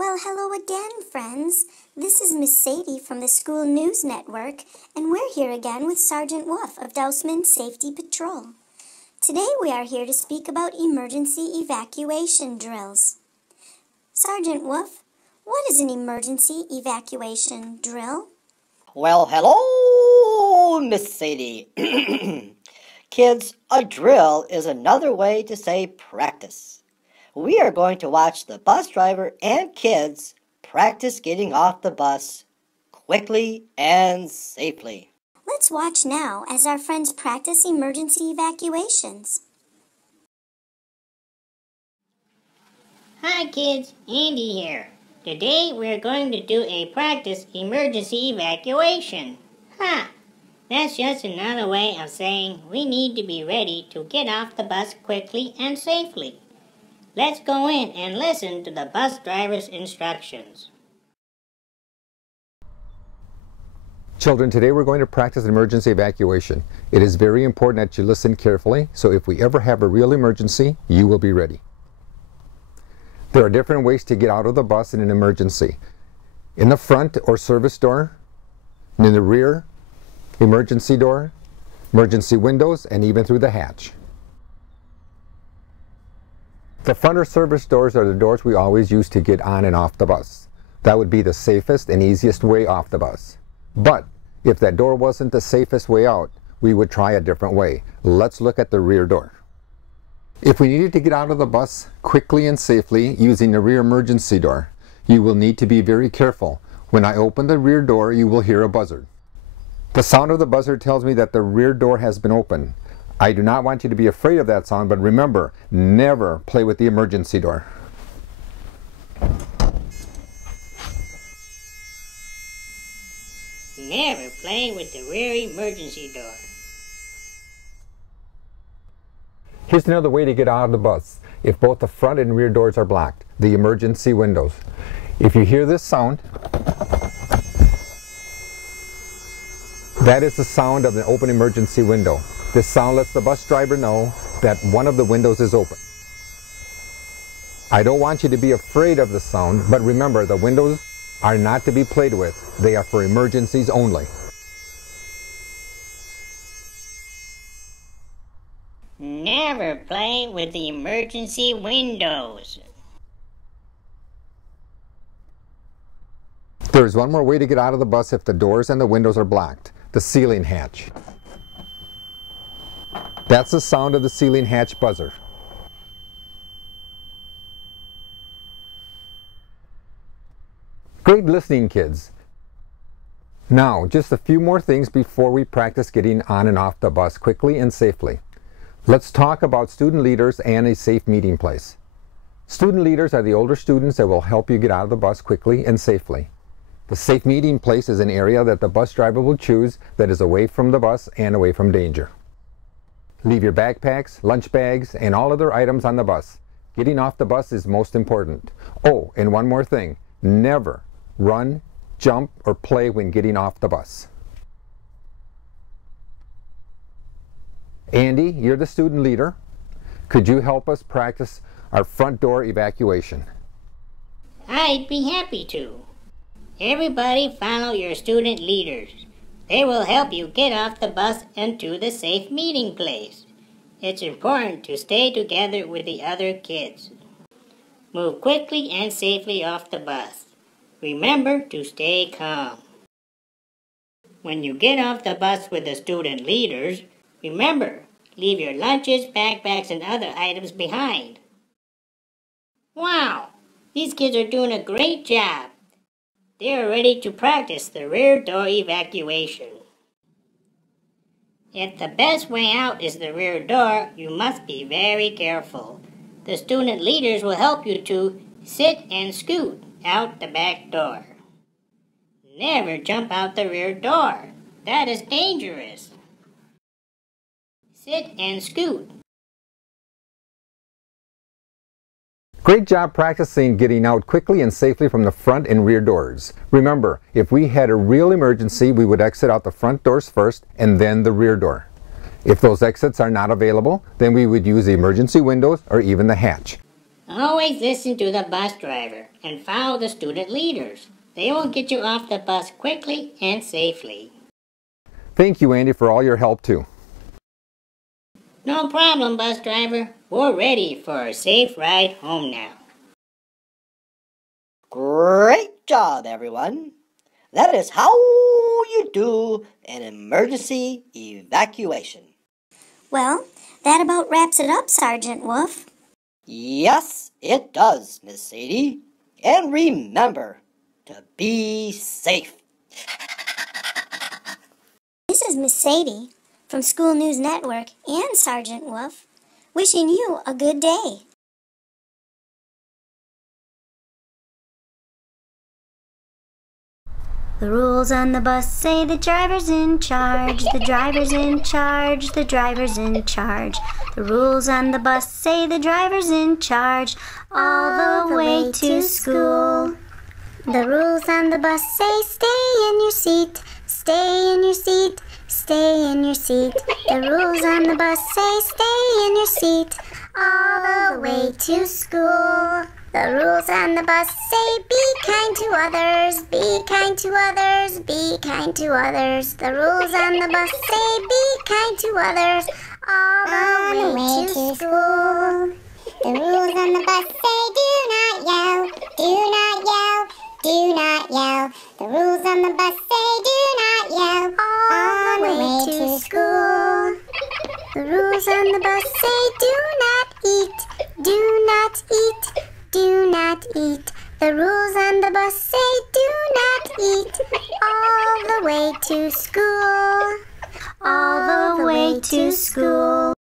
Well, hello again, friends. This is Miss Sadie from the School News Network, and we're here again with Sergeant Wolf of Dousman Safety Patrol. Today we are here to speak about emergency evacuation drills. Sergeant Wolf, what is an emergency evacuation drill? Well, hello, Miss Sadie. Kids, a drill is another way to say practice. We are going to watch the bus driver and kids practice getting off the bus quickly and safely. Let's watch now as our friends practice emergency evacuations. Hi kids, Andy here. Today we're going to do a practice emergency evacuation. That's just another way of saying we need to be ready to get off the bus quickly and safely. Let's go in and listen to the bus driver's instructions. Children, today we're going to practice an emergency evacuation. It is very important that you listen carefully, so if we ever have a real emergency, you will be ready. There are different ways to get out of the bus in an emergency. In the front or service door, and in the rear, emergency door, emergency windows, and even through the hatch. The front or service doors are the doors we always use to get on and off the bus. That would be the safest and easiest way off the bus. But if that door wasn't the safest way out, we would try a different way. Let's look at the rear door. If we needed to get out of the bus quickly and safely using the rear emergency door, you will need to be very careful. When I open the rear door, you will hear a buzzer. The sound of the buzzer tells me that the rear door has been opened. I do not want you to be afraid of that sound, but remember, never play with the emergency door. Never play with the rear emergency door. Here's another way to get out of the bus if both the front and rear doors are blocked, the emergency windows. If you hear this sound, that is the sound of an open emergency window. This sound lets the bus driver know that one of the windows is open. I don't want you to be afraid of the sound, but remember, the windows are not to be played with. They are for emergencies only. Never play with the emergency windows. There is one more way to get out of the bus if the doors and the windows are blocked. The ceiling hatch. That's the sound of the ceiling hatch buzzer. Great listening, kids. Now, just a few more things before we practice getting on and off the bus quickly and safely. Let's talk about student leaders and a safe meeting place. Student leaders are the older students that will help you get out of the bus quickly and safely. The safe meeting place is an area that the bus driver will choose that is away from the bus and away from danger. Leave your backpacks, lunch bags, and all other items on the bus. Getting off the bus is most important. Oh, and one more thing. Never run, jump, or play when getting off the bus. Andy, you're the student leader. Could you help us practice our front door evacuation? I'd be happy to. Everybody follow your student leaders. They will help you get off the bus and to the safe meeting place. It's important to stay together with the other kids. Move quickly and safely off the bus. Remember to stay calm. When you get off the bus with the student leaders, remember, leave your lunches, backpacks, and other items behind. Wow! These kids are doing a great job. They are ready to practice the rear door evacuation. If the best way out is the rear door, you must be very careful. The student leaders will help you to sit and scoot out the back door. Never jump out the rear door. That is dangerous. Sit and scoot. Great job practicing getting out quickly and safely from the front and rear doors. Remember, if we had a real emergency, we would exit out the front doors first and then the rear door. If those exits are not available, then we would use the emergency windows or even the hatch. Always listen to the bus driver and follow the student leaders. They will get you off the bus quickly and safely. Thank you, Andy, for all your help too. No problem, bus driver. We're ready for a safe ride home now. Great job, everyone. That is how you do an emergency evacuation. Well, that about wraps it up, Sergeant Wolf. Yes, it does, Miss Sadie. And remember to be safe. This is Miss Sadie from School News Network and Sergeant Wolf, wishing you a good day. The rules on the bus say the driver's in charge, the driver's in charge, the driver's in charge. The rules on the bus say the driver's in charge all the way to school. The rules on the bus say stay in your seat, stay in your seat, stay in your seat. The rules on the bus say stay in your seat all the way to school. The rules on the bus say be kind to others, be kind to others, be kind to others. The rules on the bus say be kind to others all the way to school. The rules on the bus say do not yell, do not yell, do not yell. The rules on the bus say do not yell all the way to school. The rules on the bus say do not eat, do not eat, do not eat. The rules on the bus say do not eat all the way to school. All the way to school.